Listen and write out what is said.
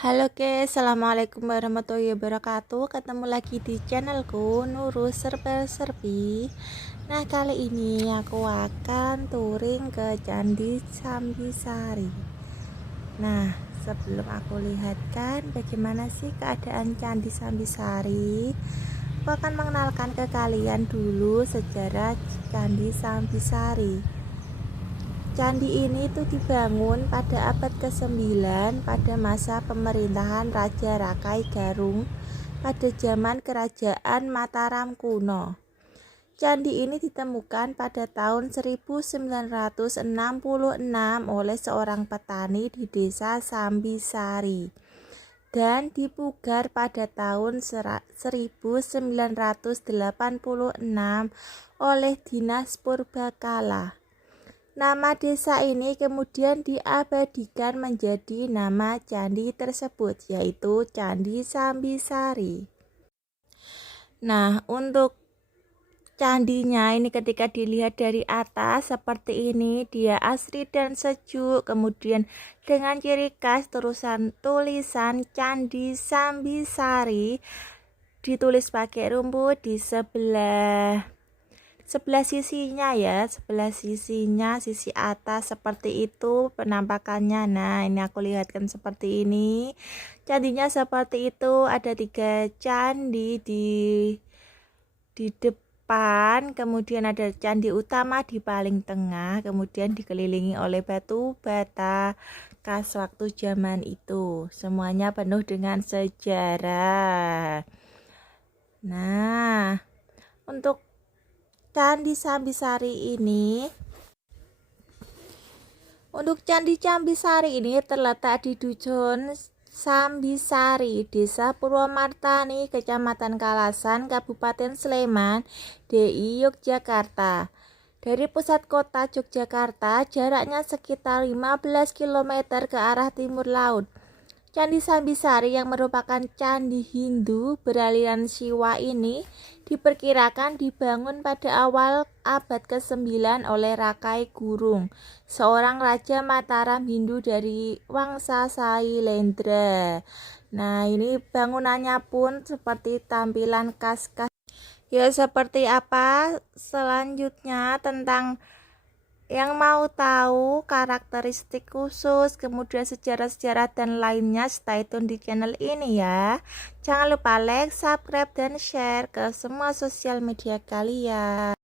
Halo guys, assalamualaikum warahmatullahi wabarakatuh. Ketemu lagi di channelku Nurul Serba-Serbi. Nah, kali ini aku akan touring ke Candi Sambisari. Nah, sebelum aku lihatkan bagaimana sih keadaan Candi Sambisari, aku akan mengenalkan ke kalian dulu sejarah Candi Sambisari. Candi ini tuh dibangun pada abad ke-9 pada masa pemerintahan Raja Rakai Garung pada zaman Kerajaan Mataram kuno. Candi ini ditemukan pada tahun 1966 oleh seorang petani di desa Sambisari dan dipugar pada tahun 1986 oleh Dinas Purbakala. Nama desa ini kemudian diabadikan menjadi nama candi tersebut, yaitu Candi Sambisari. Nah, untuk candinya ini ketika dilihat dari atas seperti ini, dia asri dan sejuk, kemudian dengan ciri khas tulisan Candi Sambisari ditulis pakai rumput di sebelah sisinya ya, sebelah sisinya, sisi atas seperti itu penampakannya. Nah, ini aku lihatkan seperti ini. Candinya seperti itu, ada 3 candi di depan, kemudian ada candi utama di paling tengah, kemudian dikelilingi oleh batu bata khas waktu zaman itu. Semuanya penuh dengan sejarah. Nah, untuk Candi Sambisari ini terletak di Dusun Sambisari, Desa Purwomartani, Kecamatan Kalasan, Kabupaten Sleman, DI Yogyakarta. Dari pusat kota Yogyakarta, jaraknya sekitar 15 km ke arah timur laut. Candi Sambisari yang merupakan candi Hindu beraliran Siwa ini diperkirakan dibangun pada awal abad ke-9 oleh Rakai Gurung, seorang raja Mataram Hindu dari Wangsa Sailendra. Nah, ini bangunannya pun seperti tampilan khas-khas. Ya, seperti apa selanjutnya tentang yang mau tahu karakteristik khusus, kemudian sejarah-sejarah dan lainnya, stay tune di channel ini ya. Jangan lupa like, subscribe, dan share ke semua sosial media kalian.